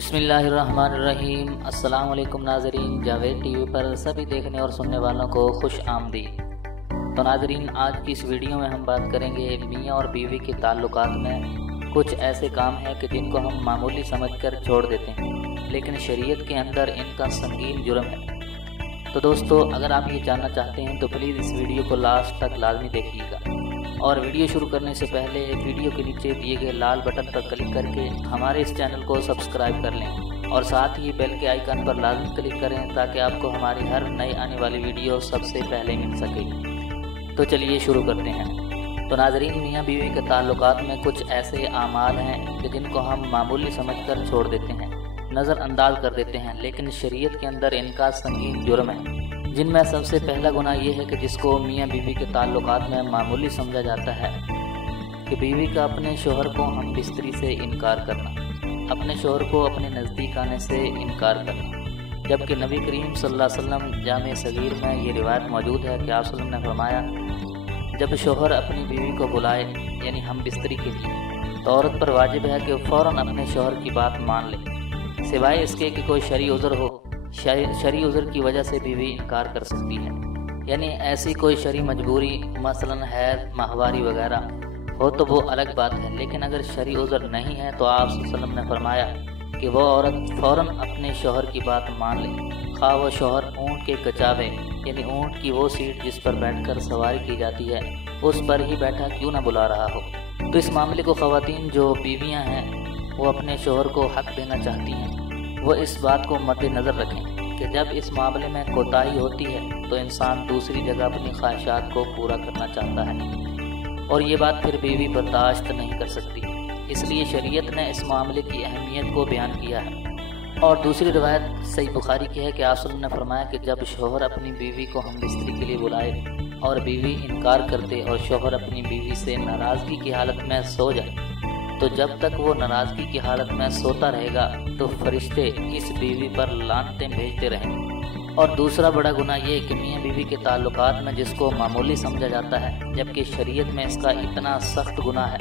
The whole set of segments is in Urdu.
بسم اللہ الرحمن الرحیم۔ السلام علیکم ناظرین، جاوید ٹی وی پر سبھی دیکھنے اور سننے والوں کو خوش آمدید۔ تو ناظرین، آج کی اس ویڈیو میں ہم بات کریں گے میاں اور بیوی کے تعلقات میں کچھ ایسے کام ہیں کہ جن کو ہم معمولی سمجھ کر چھوڑ دیتے ہیں، لیکن شریعت کے اندر ان کا سنگین جرم ہے۔ تو دوستو، اگر آپ یہ جاننا چاہتے ہیں تو پلیز اس ویڈیو کو لاسٹ تک لازمی دیکھیے گا، اور ویڈیو شروع کرنے سے پہلے ویڈیو کے نیچے دیے گئے لال بٹن پر کلک کر کے ہمارے اس چینل کو سبسکرائب کر لیں، اور ساتھ ہی بیل کے آئیکن پر لازمی کلک کریں تاکہ آپ کو ہماری ہر نئی آنے والی ویڈیو سب سے پہلے مل سکے۔ تو چلیے شروع کرتے ہیں۔ تو ناظرین، میاں بیوی کے تعلقات میں کچھ ایسے اعمال ہیں کہ جن کو ہم معمولی سمجھ کر چھوڑ دیتے ہیں، نظر انداز کر دیتے ہیں، لیکن شریعت کے اندر ان کا سنگین جرم ہے، جن میں سب سے پہلا گناہ یہ ہے کہ جس کو میاں بیوی کے تعلقات میں معمولی سمجھا جاتا ہے کہ بیوی کا اپنے شوہر کو ہم بستری سے انکار کرنا، اپنے شوہر کو اپنے نزدیک آنے سے انکار کرنا، جبکہ نبی کریم صلی اللہ علیہ وسلم جامع صغیر میں یہ روایت موجود ہے کہ آپ صلی اللہ علیہ وسلم نے فرمایا، جب شوہر اپنی بیوی کو بلائے یعنی ہم بستری کے لیے، تو عورت پر واجب ہے کہ فوراً اپنے شوہر کی بات مان لے، سوائے اس کے کہ کوئی شرعی عذر ہو۔ شرعی عذر کی وجہ سے بیوی انکار کر سکتی ہے، یعنی ایسی کوئی شرعی مجبوری مثلاً حیض، ماہواری وغیرہ ہو تو وہ الگ بات ہے، لیکن اگر شرعی عذر نہیں ہے تو آپ صلی اللہ علیہ وسلم نے فرمایا کہ وہ عورت فوراً اپنے شوہر کی بات مان لے، خواہ وہ شوہر اونٹ کے کچاوے یعنی اونٹ کی وہ سیٹ جس پر بیٹھ کر سواری کی جاتی ہے اس پر ہی بیٹھا کیوں نہ بلا رہا ہو۔ تو اس معاملے کو خواتین جو بیویاں ہیں وہ اپنے شوہر کو حق دینا چاہتی ہیں، وہ اس بات کو مد نظر رکھیں کہ جب اس معاملے میں کوتاہی ہوتی ہے تو انسان دوسری جگہ اپنی خواہشات کو پورا کرنا چاہتا ہے، اور یہ بات پھر بیوی برداشت نہیں کر سکتی، اس لیے شریعت نے اس معاملے کی اہمیت کو بیان کیا ہے۔ اور دوسری روایت صحیح بخاری کی ہے کہ آپ صلی اللہ علیہ وسلم نے فرمایا کہ جب شوہر اپنی بیوی کو ہم بستری کے لیے بلائے اور بیوی انکار کرتے اور شوہر اپنی بیوی سے ناراضگی کی حالت میں سو جائے، تو جب تک وہ ناراضگی کی حالت میں سوتا رہے گا تو فرشتے اس بیوی پر لعنتیں بھیجتے رہیں گے۔ اور دوسرا بڑا گناہ یہ کہ میاں بیوی کے تعلقات میں جس کو معمولی سمجھا جاتا ہے، جبکہ شریعت میں اس کا اتنا سخت گناہ ہے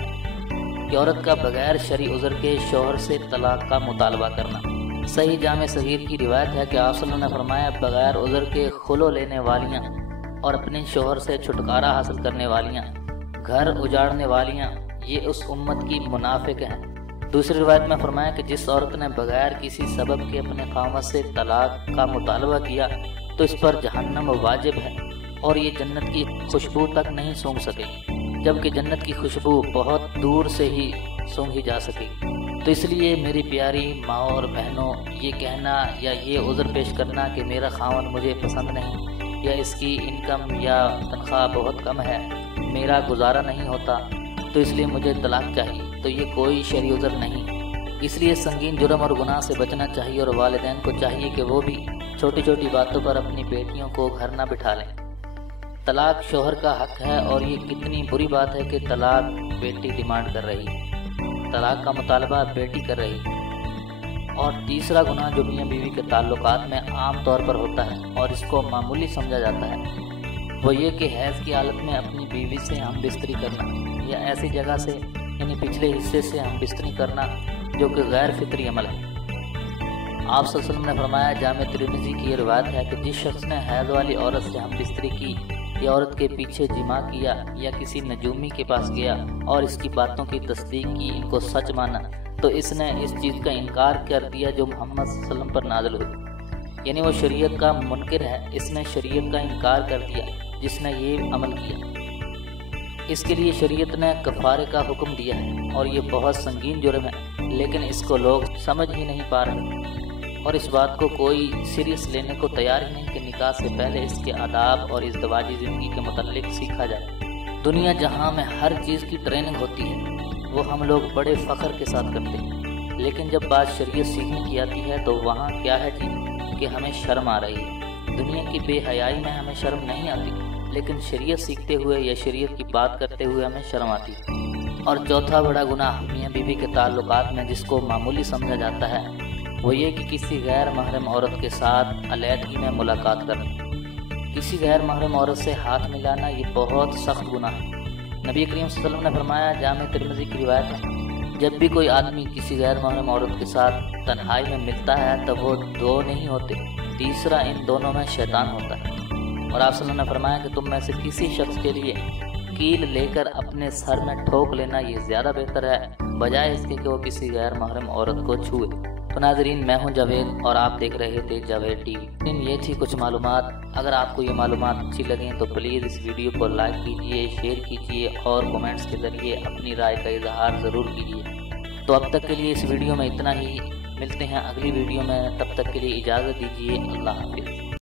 کہ عورت کا بغیر شرعی عذر کے شوہر سے طلاق کا مطالبہ کرنا۔ صحیح جامع صغیر کی روایت ہے کہ آپ صلی اللہ علیہ وسلم نے فرمایا، بغیر عذر کے خلو لینے والیاں اور اپنے شوہر سے چھٹکارا حاصل کرنے والیاں، گھر اجاڑنے والیاں، یہ اس امت کی منافق ہیں۔ دوسری روایت میں فرمایا کہ جس عورت نے بغیر کسی سبب کے اپنے خاوند سے طلاق کا مطالبہ کیا تو اس پر جہنم واجب ہے، اور یہ جنت کی خوشبو تک نہیں سونگھ سکے، جبکہ جنت کی خوشبو بہت دور سے ہی سونگھی جا سکے۔ تو اس لیے میری پیاری ماں اور بہنوں، یہ کہنا یا یہ عذر پیش کرنا کہ میرا خاوند مجھے پسند نہیں، یا اس کی انکم یا تنخواہ بہت کم ہے، میرا گزارا نہیں ہوتا تو اس لیے مجھے طلاق چاہیے، تو یہ کوئی شرعی عذر نہیں۔ اس لیے سنگین جرم اور گناہ سے بچنا چاہیے، اور والدین کو چاہیے کہ وہ بھی چھوٹی چھوٹی باتوں پر اپنی بیٹیوں کو گھر نہ بٹھا لیں۔ طلاق شوہر کا حق ہے، اور یہ کتنی بری بات ہے کہ طلاق بیٹی ڈیمانڈ کر رہی ہے، طلاق کا مطالبہ بیٹی کر رہی ہے۔ اور تیسرا گناہ جو میاں بیوی کے تعلقات میں عام طور پر ہوتا ہے اور اس کو معمولی سمجھا جاتا ہے، وہ یہ کہ حیض کی حالت میں اپنی بیوی سے ہم بستری کرنا، یا ایسی جگہ سے یعنی پچھلے حصے سے ہم بستری کرنا جو کہ غیر فطری عمل ہے۔ آپ صلی اللہ علیہ وسلم نے فرمایا، جامع ترمذی کی یہ روایت ہے کہ جس شخص نے حیض والی عورت سے ہم بستری کی یا عورت کے پیچھے جماع کیا یا کسی نجومی کے پاس گیا اور اس کی باتوں کی تصدیق کی، ان کو سچ مانا، تو اس نے اس چیز کا انکار کر دیا جو محمد صلی اللہ علیہ وسلم پر نازل ہوئی، یعنی وہ شریعت کا منکر ہے، اس نے شریعت کا انکار کر دیا جس نے یہ عمل کیا۔ اس کے لیے شریعت نے کفارے کا حکم دیا ہے، اور یہ بہت سنگین جرم ہے، لیکن اس کو لوگ سمجھ ہی نہیں پا رہے، اور اس بات کو کوئی سیریس لینے کو تیار ہی نہیں کہ نکاح سے پہلے اس کے آداب اور ازدواجی زندگی کے متعلق سیکھا جائے۔ دنیا جہاں میں ہر چیز کی ٹریننگ ہوتی ہے وہ ہم لوگ بڑے فخر کے ساتھ کرتے ہیں، لیکن جب بات شریعت سیکھنے کی آتی ہے تو وہاں کیا ہے جی کہ ہمیں شرم آ رہی ہے۔ دنیا کی بے حیائی میں ہمیں شرم نہیں آتی، لیکن شریعت سیکھتے ہوئے یا شریعت کی بات کرتے ہوئے ہمیں شرم آتی ہے۔ اور چوتھا بڑا گناہ میاں بیوی کے تعلقات میں جس کو معمولی سمجھا جاتا ہے، وہ یہ کہ کسی غیر محرم عورت کے ساتھ علیحدگی میں ملاقات کرنا، کسی غیر محرم عورت سے ہاتھ ملانا، یہ بہت سخت گناہ ہے۔ نبی کریم صلی اللہ علیہ وسلم نے فرمایا، جامع ترمذی کی روایت ہے جب بھی کوئی آدمی کسی غیر محرم عورت کے ساتھ تنہائی میں ملتا ہے تب وہ دو نہیں ہوتے، تیسرا ان دونوں میں شیطان ہوتا ہے۔ اور آپ صلی اللہ علیہ وسلم نے فرمایا کہ تم میں سے کسی شخص کے لیے کیل لے کر اپنے سر میں ٹھوک لینا یہ زیادہ بہتر ہے بجائے اس کے کہ وہ کسی غیر محرم عورت کو چھوئے۔ تو ناظرین، میں ہوں جاوید اور آپ دیکھ رہے تھے جاوید ٹی وی۔ یہ تھی کچھ معلومات۔ اگر آپ کو یہ معلومات اچھی لگیں تو پلیز اس ویڈیو کو لائک کیجئے، شیئر کیجئے اور کومنٹس کے ذریعے اپنی رائے کا اظہار ضرور کیجئے۔ تو اب تک کے لیے اس ویڈیو میں اتنا ہی، ملتے ہیں اگلی ویڈیو میں، تب تک کے لیے اجازت دیجیے، اللہ حافظ۔